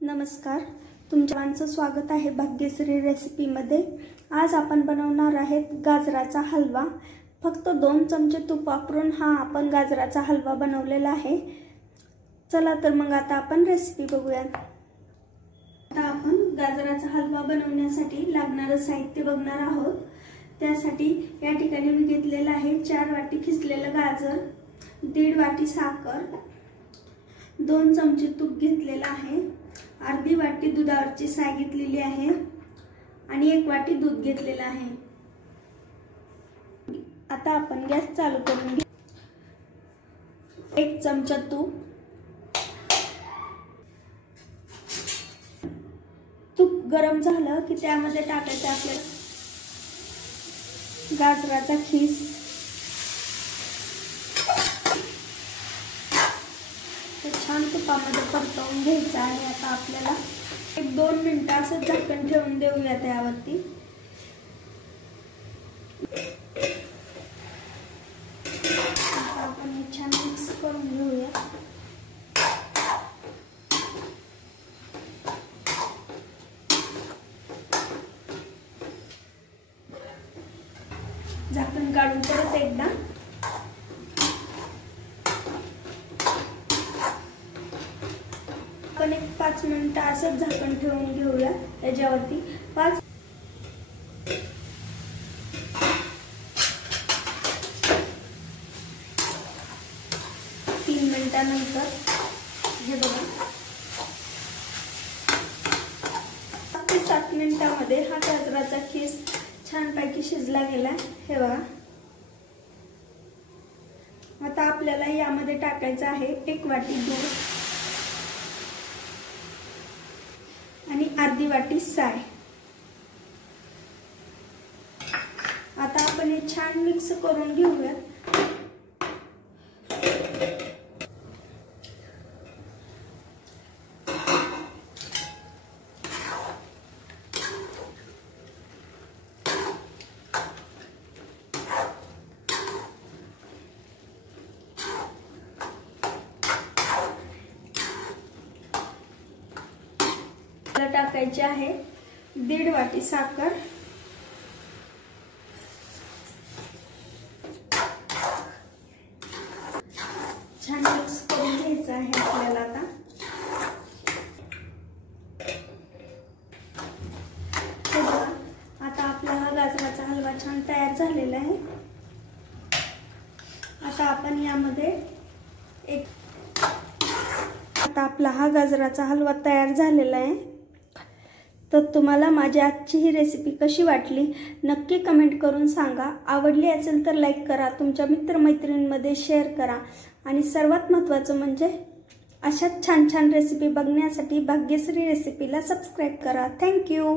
नमस्कार, तुमचं स्वागत आहे भाग्यश्री रेसिपीमध्ये। आज आपण बनवणार आहोत गाजराचा हलवा। फक्त 2 चमचे तूप वापरून हा आपण गाजराचा हलवा बनवलेला आहे। चला तर मग आता आपण रेसिपी बघूया। आता आपण गाजराचा हलवा बनवण्यासाठी लागणारे साहित्य बघणार आहोत। त्यासाठी या ठिकाणी मी घेतलेला आहे 4 वाटी खिसलेले गाजर, 1.5 वाटी साखर, 2 चमचे तूप घेतलेला आहे, अर्धी वाटी दुधावरची साय घेतलेली आहे आणि 1 वाटी दूध घेतलेला आहे। आता आपण गॅस चालू करून घेऊ। 1 चमचा तूप गरम झालं की त्यामध्ये टाकायचं आपल्याला गाजराचा खीस, छान तुपामध्ये परतवून घ्यायचा आहे। आता आपल्याला 1-2 मिनिटं असं झाकण ठेवून देऊया त्यावरती। आता आपण हे छान मिक्स करून घेऊया। झाकण काढून परत एकदा आपण 5 मिनिटं असं झाकण ठेवून घेऊया त्याच्यावरती। 3 मिनिटांनंतर हे बघा 5 ते 7 मिनिटांमध्ये हा गाजराचा खीस छानपैकी शिजला गेला। हे बघा, आता आपल्याला यामध्ये टाकायचं आहे 1 वाटी दूध आणि अर्धी वाटी साय। आता आपण हे छान मिक्स करून घेऊया। टाकायची आहे 1.5 वाटी साखर, छान मिक्स करून घ्यायचं आहे आपल्याला। आता आपला गाजराचा हलवा छान तयार झालेला आहे। आता आपण यामध्ये आता आपला हा गाजराचा हलवा तयार झालेला आहे। तर तुम्हाला माझी आजची ही रेसिपी कशी वाटली नक्की कमेंट करून सांगा। आवडली असेल तर लाईक करा, तुमच्या मित्रमैत्रिणींमध्ये शेअर करा आणि सर्वात महत्त्वाचं म्हणजे अशाच छान छान रेसिपी बघण्यासाठी भाग्यश्री रेसिपीला सबस्क्राइब करा। Thank you.